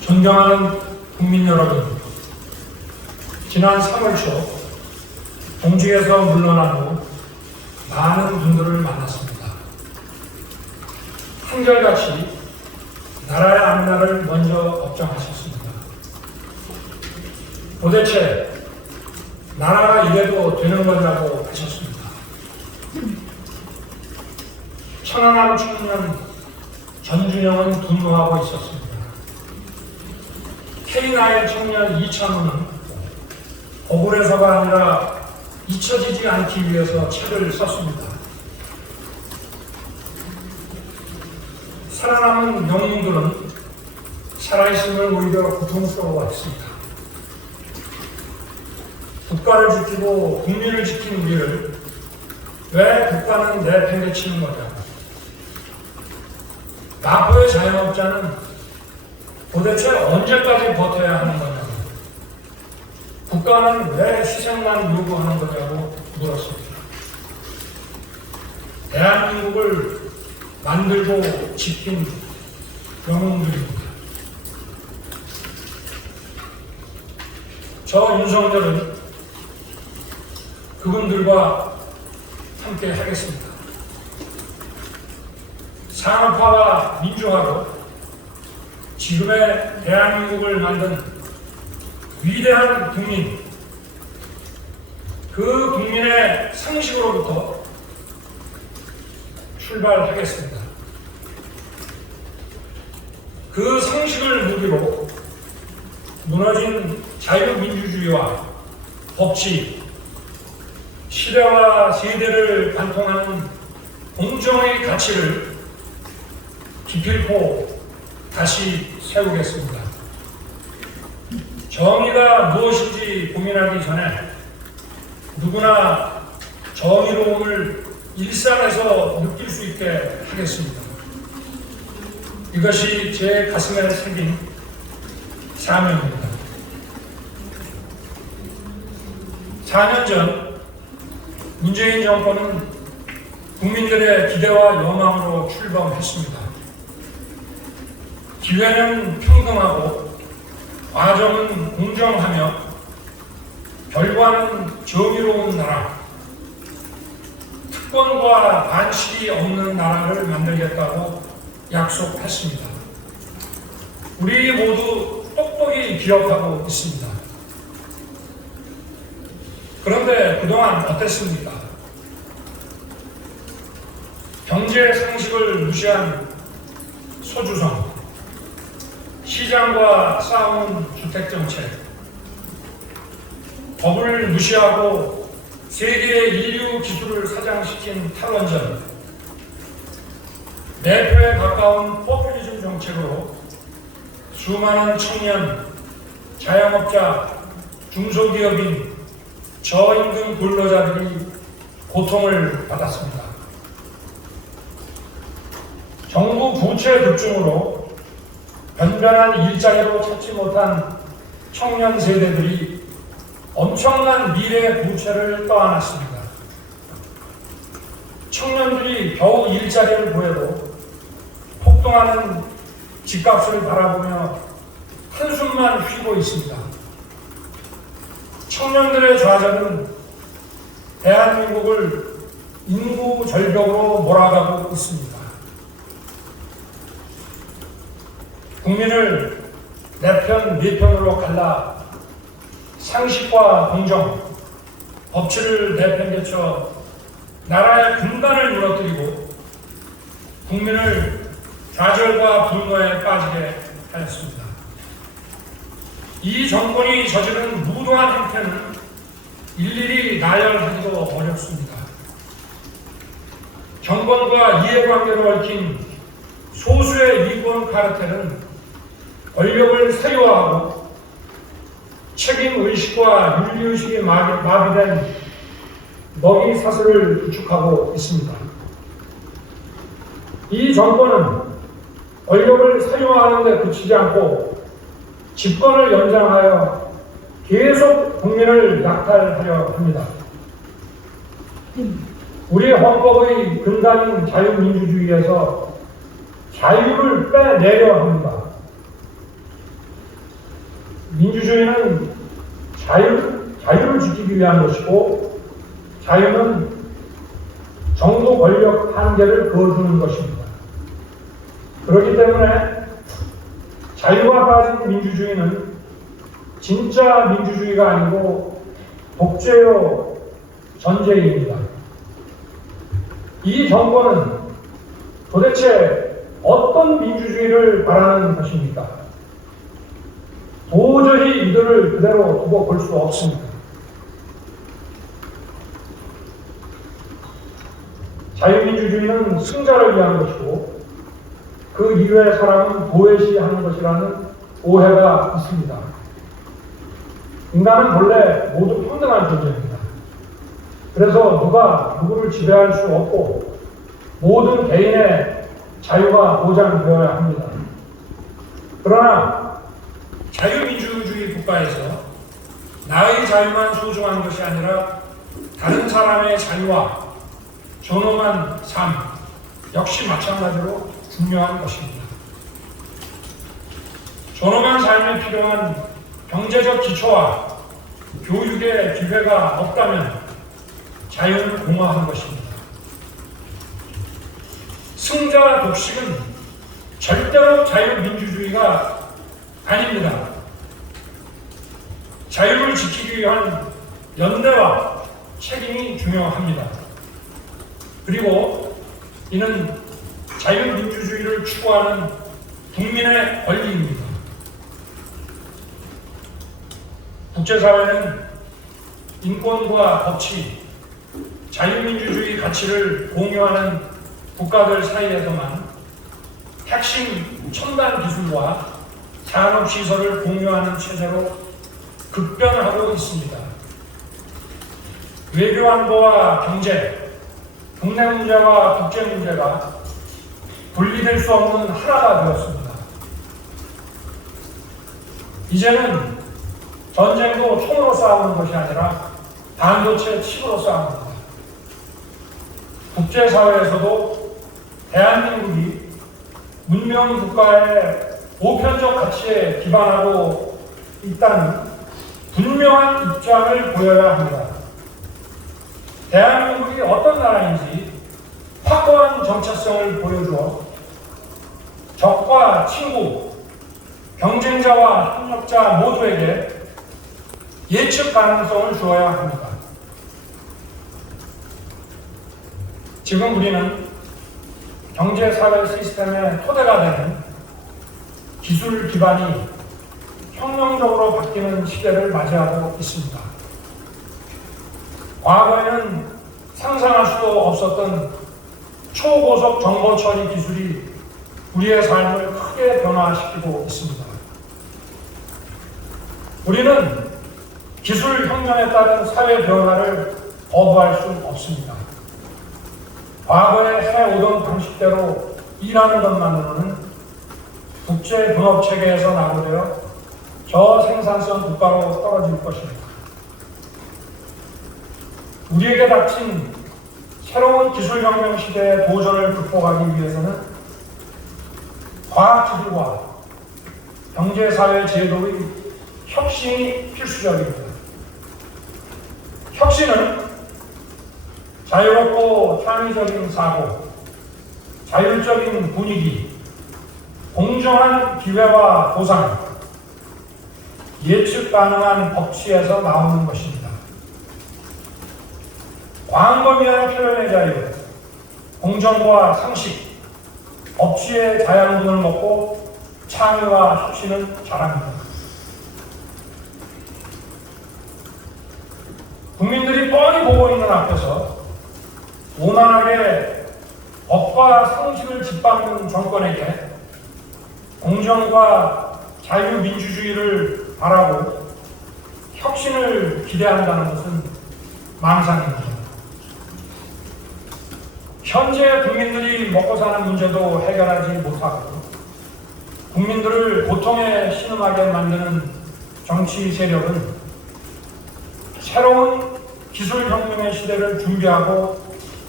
존경하는 국민 여러분, 지난 3월 초 공직에서 물러난 후 많은 분들을 만났습니다. 한결같이 나라의 앞날을 먼저 걱정하셨습니다. 도대체 나라가 이래도 되는 거냐고 하셨습니다. 천안함 청년 전준영은 분노하고 있었습니다. K9 청년 이찬우는 억울해서가 아니라 잊혀지지 않기 위해서 책을 썼습니다. 살아남은 영웅들은 살아있음을 오히려 고통스러워했습니다. 국가를 지키고 국민을 지킨 우리를 왜 국가는 내팽개치는 거냐? 마포의 자영업자는 도대체 언제까지 버텨야 하는 거냐고, 국가는 왜 희생만 요구하는 거냐고 물었습니다. 대한민국을 만들고 지킨 영웅들입니다. 저 윤석열은 그분들과 함께 하겠습니다. 산업화와 민주화로 지금의 대한민국을 만든 위대한 국민, 그 국민의 상식으로부터 출발하겠습니다. 그 상식을 무기로 무너진 자유민주주의와 법치, 시대와 세대를 관통하는 공정의 가치를 기필코 다시 세우겠습니다. 정의가 무엇인지 고민하기 전에 누구나 정의로움을 일상에서 느낄 수 있게 하겠습니다. 이것이 제 가슴에 새긴 사명입니다. 4년 전 문재인 정권은 국민들의 기대와 여망으로 출범했습니다. 기회는 평등하고 과정은 공정하며 결과는 정의로운 나라, 특권과 반칙이 없는 나라를 만들겠다고 약속했습니다. 우리 모두 똑똑히 기억하고 있습니다. 그런데 그동안 어땠습니까? 경제 상식을 무시한 소주성, 시장과 싸우는 주택정책, 법을 무시하고 세계의 인류 기술을 사장시킨 탈원전, 내표에 가까운 포퓰리즘 정책으로 수많은 청년, 자영업자, 중소기업인, 저임금 근로자들이 고통을 받았습니다. 정부 부채 급증으로 변변한 일자리로 찾지 못한 청년 세대들이 엄청난 미래의 부채를 떠안았습니다. 청년들이 겨우 일자리를 구해도 폭등하는 집값을 바라보며 한숨만 쉬고 있습니다. 청년들의 좌절은 대한민국을 인구 절벽으로 몰아가고 있습니다. 국민을 내 편, 네 편으로 갈라 상식과 공정, 법치를 내팽개쳐 나라의 근간을 무너뜨리고 국민을 좌절과 분노에 빠지게 하였습니다. 이 정권이 저지른 무도한 행태는 일일이 나열하기도 어렵습니다. 정권과 이해관계로 얽힌 소수의 이권 카르텔은 권력을 사유화하고 책임의식과 윤리의식이 마비된 먹이 사슬을 구축하고 있습니다. 이 정권은 권력을 사유화하는 데 그치지 않고 집권을 연장하여 계속 국민을 약탈하려 합니다. 우리 헌법의 근간인 자유민주주의에서 자유를 빼내려 합니다. 민주주의는 자유를 지키기 위한 것이고, 자유는 정부 권력 한계를 그어주는 것입니다. 그렇기 때문에 자유가 빠진 민주주의는 진짜 민주주의가 아니고 독재요 전제입니다. 이 정권은 도대체 어떤 민주주의를 바라는 것입니까? 도저히 이들을 그대로 두고 볼 수 없습니다. 자유민주주의는 승자를 위한 것이고 그 이외의 사람은 도외시하는 것이라는 오해가 있습니다. 인간은 본래 모두 평등한 존재입니다. 그래서 누가 누구를 지배할 수 없고 모든 개인의 자유가 보장되어야 합니다. 그러나 자유민주주의 국가에서 나의 자유만 소중한 것이 아니라 다른 사람의 자유와 존엄한 삶 역시 마찬가지로 중요한 것입니다. 존엄한 삶에 필요한 경제적 기초와 교육의 기회가 없다면 자유는 공허한 것입니다. 승자 독식은 절대로 자유민주주의가 아닙니다. 자유를 지키기 위한 연대와 책임이 중요합니다. 그리고 이는 자유민주주의를 추구하는 국민의 권리입니다. 국제사회는 인권과 법치, 자유민주주의 가치를 공유하는 국가들 사이에서만 핵심 첨단 기술과 산업시설을 공유하는 체제로 급변하고 있습니다. 외교안보와 경제, 국내 문제와 국제 문제가 분리될 수 없는 하나가 되었습니다. 이제는 전쟁도 총으로 싸우는 것이 아니라 반도체 칩으로 싸웁니다. 국제사회에서도 대한민국이 문명 국가의 보편적 가치에 기반하고 있다는 분명한 입장을 보여야 합니다. 대한민국이 어떤 나라인지 확고한 정체성을 보여주어 적과 친구, 경쟁자와 협력자 모두에게 예측 가능성을 주어야 합니다. 지금 우리는 경제사회 시스템의 토대가 되는 기술 기반이 혁명적으로 바뀌는 시대를 맞이하고 있습니다. 과거에는 상상할 수도 없었던 초고속 정보 처리 기술이 우리의 삶을 크게 변화시키고 있습니다. 우리는 기술 혁명에 따른 사회 변화를 거부할 수 없습니다. 과거에 해오던 방식대로 일하는 것만으로는 국제 분업 체계에서 낙오되어 저생산성 국가로 떨어질 것입니다. 우리에게 닥친 새로운 기술혁명 시대의 도전을 극복하기 위해서는 과학기술과 경제사회 제도의 혁신이 필수적입니다. 혁신은 자유롭고 창의적인 사고, 자율적인 분위기, 공정한 기회와 보상, 예측 가능한 법치에서 나오는 것입니다. 광범위한 표현의 자유, 공정과 상식, 법치의 자양분을 먹고 창의와 혁신을 잘합니다. 국민들이 뻔히 보고 있는 앞에서 오만하게 법과 상식을 짓밟는 정권에게 공정과 자유민주주의를 바라고 혁신을 기대한다는 것은 망상입니다. 현재 국민들이 먹고 사는 문제도 해결하지 못하고 국민들을 고통에 신음하게 만드는 정치 세력은 새로운 기술혁명의 시대를 준비하고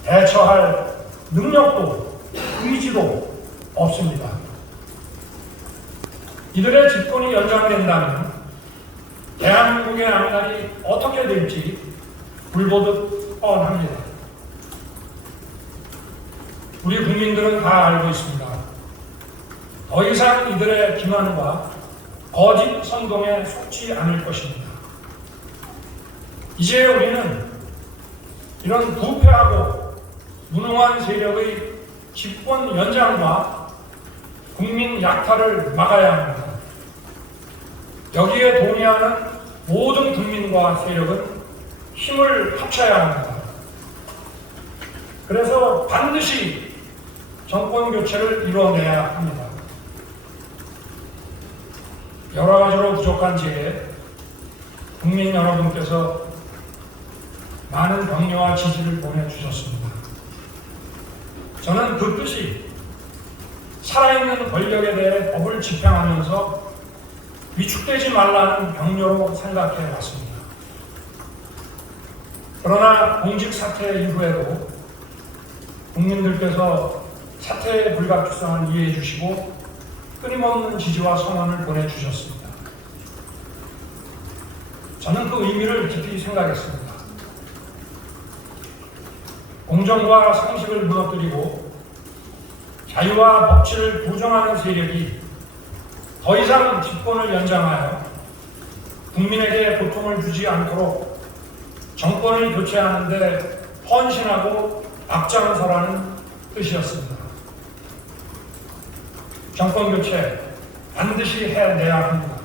대처할 능력도 의지도 없습니다. 이들의 집권이 연장된다면 대한민국의 앞날이 어떻게 될지 불보듯 뻔합니다. 우리 국민들은 다 알고 있습니다. 더 이상 이들의 기만과 거짓 선동에 속지 않을 것입니다. 이제 우리는 이런 부패하고 무능한 세력의 집권 연장과 국민 약탈을 막아야 합니다. 여기에 동의하는 모든 국민과 세력은 힘을 합쳐야 합니다. 그래서 반드시 정권 교체를 이뤄내야 합니다. 여러 가지로 부족한 지에 국민 여러분께서 많은 격려와 지지를 보내주셨습니다. 저는 그 뜻이 살아있는 권력에 대해 법을 집행하면서 위축되지 말라는 격려로 생각해 왔습니다. 그러나 공직 사퇴 이후에도 국민들께서 사퇴의 불가피성을 이해해 주시고 끊임없는 지지와 성원을 보내주셨습니다. 저는 그 의미를 깊이 생각했습니다. 공정과 상식을 무너뜨리고 자유와 법치를 부정하는 세력이 더 이상 집권을 연장하여 국민에게 고통을 주지 않도록 정권을 교체하는 데 헌신하고 앞장서라는 뜻이었습니다. 정권 교체 반드시 해내야 합니다.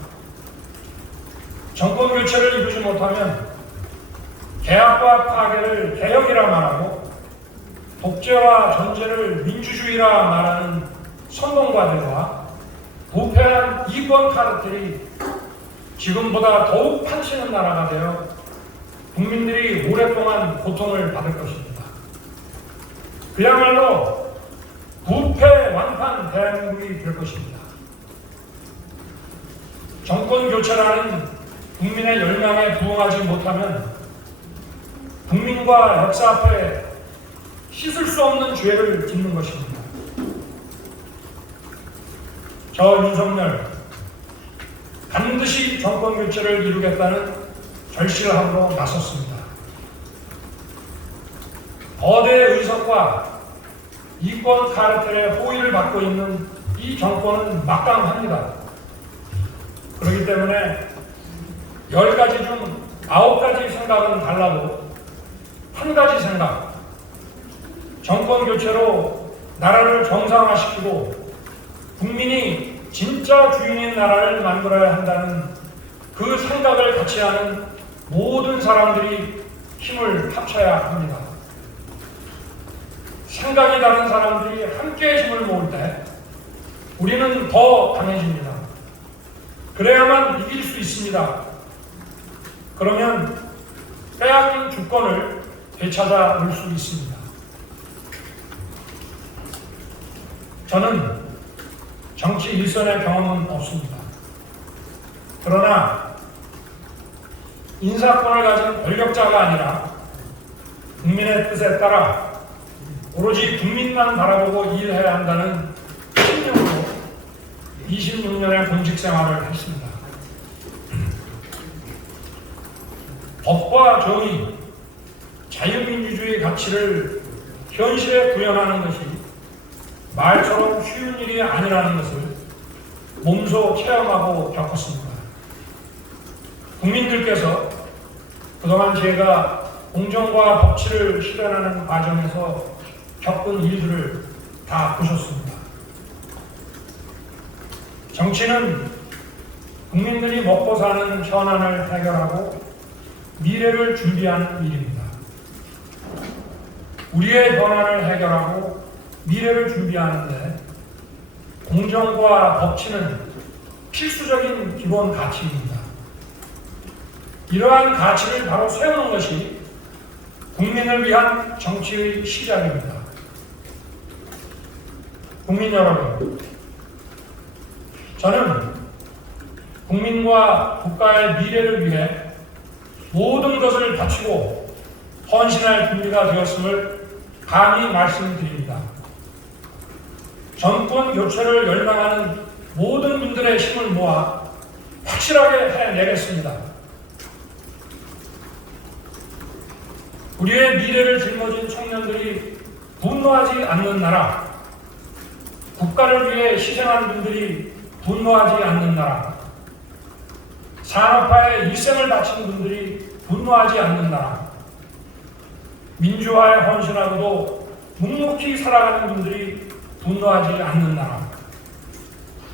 정권 교체를 이루지 못하면 개혁과 파괴를 개혁이라 말하고 독재와 전제를 민주주의라 말하는 선동가들과 부패한 이권 카르텔이 지금보다 더욱 판치는 나라가 되어 국민들이 오랫동안 고통을 받을 것입니다. 그야말로 부패 완판 대한민국이 될 것입니다. 정권 교체라는 국민의 열망에 부응하지 못하면 국민과 역사 앞에 씻을 수 없는 죄를 짓는 것입니다. 저 윤석열 반드시 정권 교체를 이루겠다는 결실함으로 나섰습니다. 거대 의석과 이권 카르텔의 호의를 받고 있는 이 정권은 막강합니다. 그렇기 때문에 10가지 중 9가지 생각은 달라도 한 가지 생각, 정권 교체로 나라를 정상화시키고 국민이 진짜 주인인 나라를 만들어야 한다는 그 생각을 같이 하는 모든 사람들이 힘을 합쳐야 합니다. 생각이 다른 사람들이 함께 힘을 모을 때 우리는 더 강해집니다. 그래야만 이길 수 있습니다. 그러면 빼앗긴 주권을 되찾아 올 수 있습니다. 저는 정치 일선의 경험은 없습니다. 그러나 인사권을 가진 권력자가 아니라 국민의 뜻에 따라 오로지 국민만 바라보고 일해야 한다는 신념으로 26년의 공직 생활을 했습니다. 법과 정의, 자유민주주의 가치를 현실에 구현하는 것이 말처럼 쉬운 일이 아니라는 것을 몸소 체험하고 겪었습니다. 국민들께서 그동안 제가 공정과 법치를 실현하는 과정에서 겪은 일들을 다 보셨습니다. 정치는 국민들이 먹고 사는 현안을 해결하고 미래를 준비하는 일입니다. 우리의 현안을 해결하고 미래를 준비하는데 공정과 법치는 필수적인 기본 가치입니다. 이러한 가치를 바로 세우는 것이 국민을 위한 정치의 시작입니다. 국민 여러분, 저는 국민과 국가의 미래를 위해 모든 것을 바치고 헌신할 준비가 되었음을 감히 말씀드립니다. 정권 교체를 열망하는 모든 분들의 힘을 모아 확실하게 해내겠습니다. 우리의 미래를 짊어진 청년들이 분노하지 않는 나라, 국가를 위해 희생하는 분들이 분노하지 않는 나라, 산업화에 일생을 바친 분들이 분노하지 않는 나라, 민주화에 헌신하고도 묵묵히 살아가는 분들이 분노하지 않는 나라,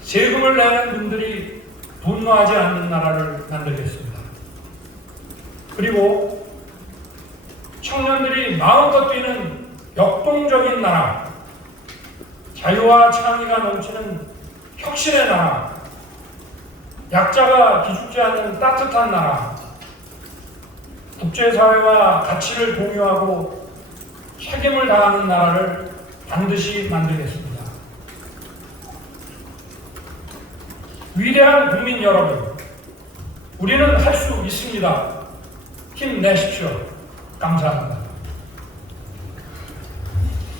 세금을 내는 분들이 분노하지 않는 나라를 만들겠습니다. 그리고 청년들이 마음껏 뛰는 역동적인 나라, 자유와 창의가 넘치는 혁신의 나라, 약자가 기죽지 않는 따뜻한 나라, 국제사회와 가치를 공유하고 책임을 다하는 나라를 반드시 만들겠습니다. 위대한 국민 여러분, 우리는 할 수 있습니다. 힘내십시오. 감사합니다.